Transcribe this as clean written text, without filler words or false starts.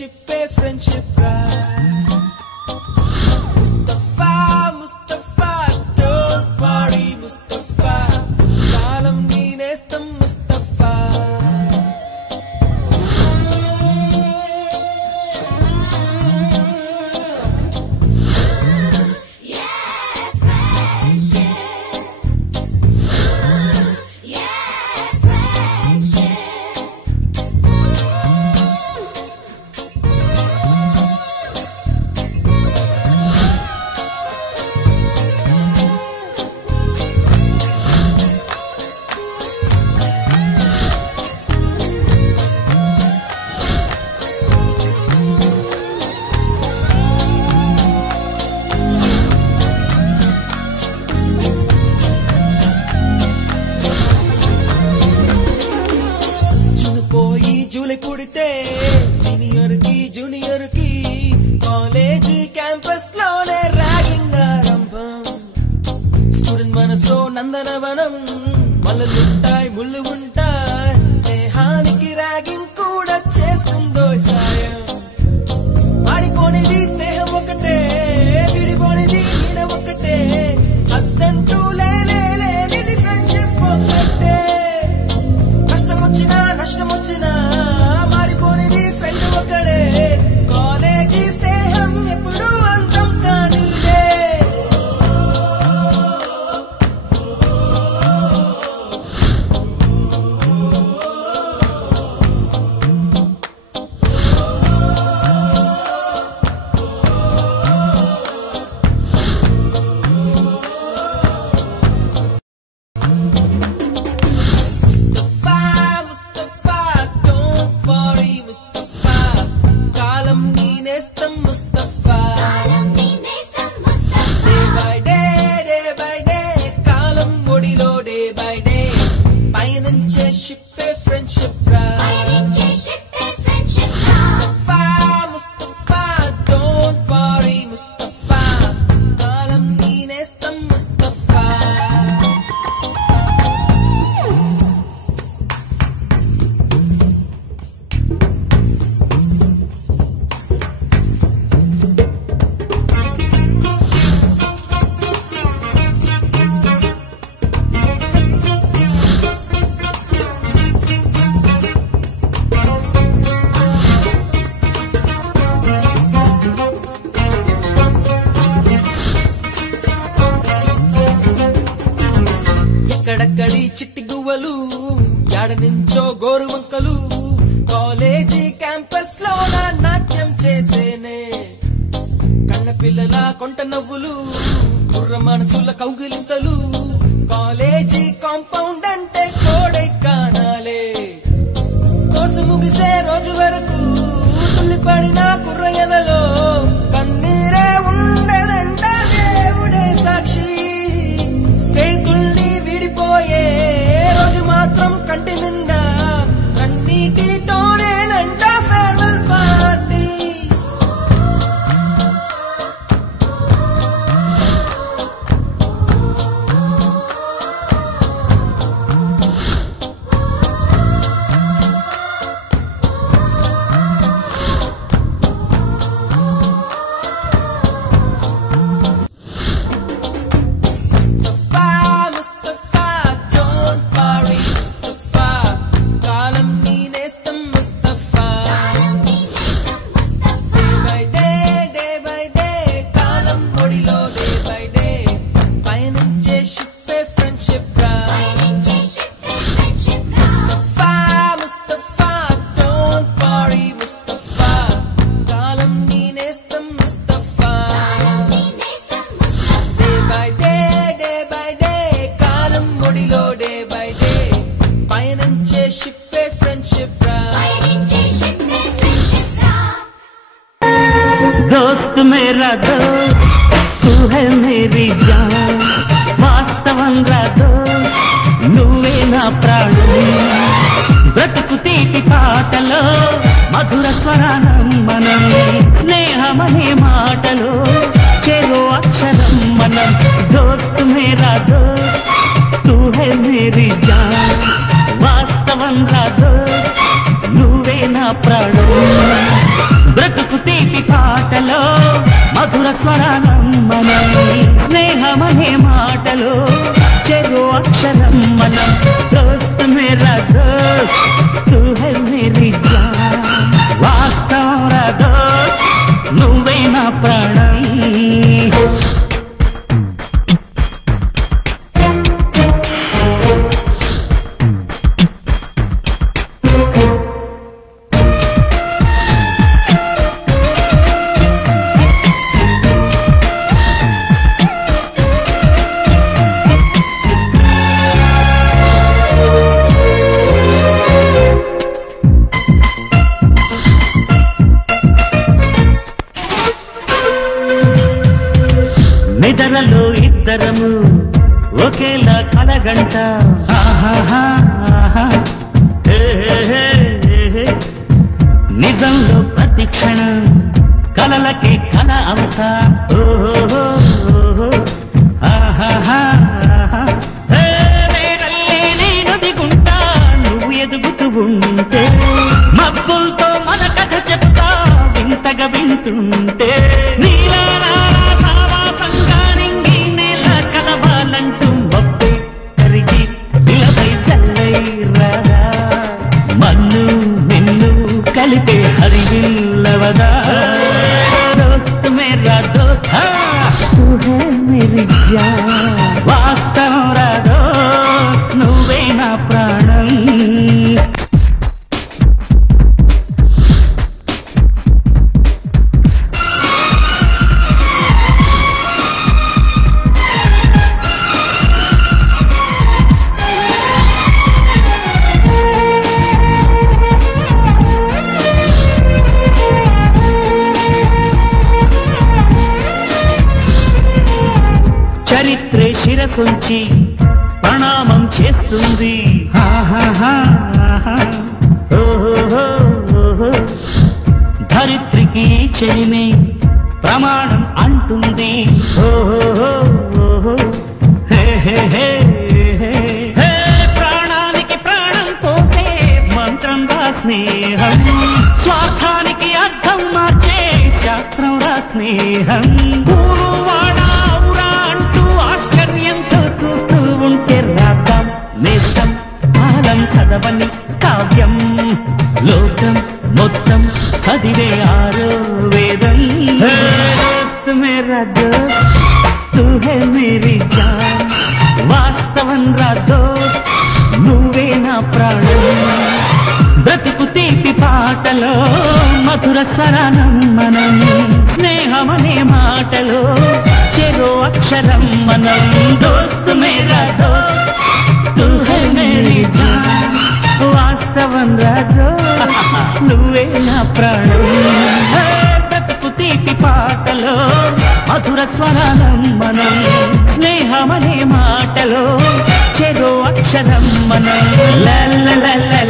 షిప్పే friendship రా Mustafa Mustafa don't worry Mustafa కాలం నీ నేస్తం ముస్తఫా జూలై పుడితే సీనియర్ కి జూనియర్ కి కాలేజ్ క్యాంపస్ లోనే ర్యాగింగ్ ఆరంభం స్టూడెంట్ మనసో నందనవనం మల్లలుంటాయి ముళ్ళు ఉంటాయి స్నేహానికి ర్యాగింగ్ కూడా చేస్తుందో సాయం ఆడిపోనిది స్నేహం ఒకటే విడిపోనిది నీడ ఒకటే అద్దంటూ లేనిది ఫ్రెండ్షిప్ ఒకటే కష్టం వచ్చినా నష్టం వచ్చినా మారిపోనిది ఫ్రెండ్ ఒకడే కాలేజీ స్నేహం ఎప్పుడు అంతం కానీదే ఎక్కడక్కడి చిట్టి గువ్వలు యాడ నుంచో గోరు వంకలు కాలేజీ క్యాంపస్ లో నాట్యం చేసేనే కన్న పిల్లల కొంట నవ్వులు కుర్ర మనసుల కౌగిలింతలు కాలేజీ కాంపౌండ్ అంటే కోడై కానాలే కోర్సు ముగిసే రోజు వరకు తుల్లిపడిన కుర్ర ఎదలో కన్నీరే ఉండదంట దేవుడే సాక్షి స్నేహితుల్ని విడిపోయే రోజు మాత్రం కంటి నిండా కన్నీటితోనేనంట ఫేర్వెల్ పార్టీ दोस्त मेरा दोस्त तू है मेरी जान वास्तवंगा दोस्त నువ్వే నా ప్రాణం బ్రతుకు తీపి పాటలో మధుర స్వరానం మనం స్నేహమనే మాటలో చెరో అక్షరం మనం దోస్త్ మేరా దోస్త్ తూ హై మేరీ జాన్ వాస్తవంగా దోస్త్ నువ్వే నా ప్రాణం తీపి పాటలో మధుర స్వరానం మనం స్నేహమనే మాటలో చెరో అక్షరం మనం దోస్త్ మేరా దోస్త్ తూ హై మేరీ జాన్ వాస్తవం రా దోస్త్ నువ్వే నా ప్రాణం నిద్రలో ఇద్దరము ఒకేలా కలగంట నిజంలో ప్రతి క్షణం కలలకి కల అవుతా నేను దిగుంటా నువ్వు ఎదుగుతూ ఉంటే మబ్బులతో మన కథ చెప్తా వింతగా వింటుంటే నీలా కలిపే హరివిల్లవదా దోస్త్ మేరా దోస్త్ తూ హై మేరీ జాన్ వాస్తవం రా దోస్త్ నువ్వే నా ప్రాణం చరిత్రే శిరసుంచి ప్రణామం చేస్తుంది ధరిత్రికి చెలిమే ప్రమాణం అంటుంది ప్రాణానికి ప్రాణం పోసే మంత్రం రా స్నేహం స్వార్థానికి అర్థం మార్చే శాస్త్రం రా స్నేహం నేస్తం కాలం చదవని కావ్యం లోకం మొత్తం చదివే ఆరో వేదం దోస్త్ మేరా దోస్త్ తూ హై మేరీ జాన్ వాస్తవం రా దోస్త్ నువ్వే నా ప్రాణం బ్రతుకు తీపి పాటలో మధుర స్వరానం మనం స్నేహమనే మాటలో చెరో అక్షరం మనం దోస్త్ మేరా దోస్త్ తూ హై మేరీ జాన్ వాస్తవం రా దోస్త్ నువ్వే నా ప్రాణం బ్రతుకు తీపి పాటలో మధుర స్వరానం మనం స్నేహమనే మాటలో చెరో అక్షరం మనం లా లా లా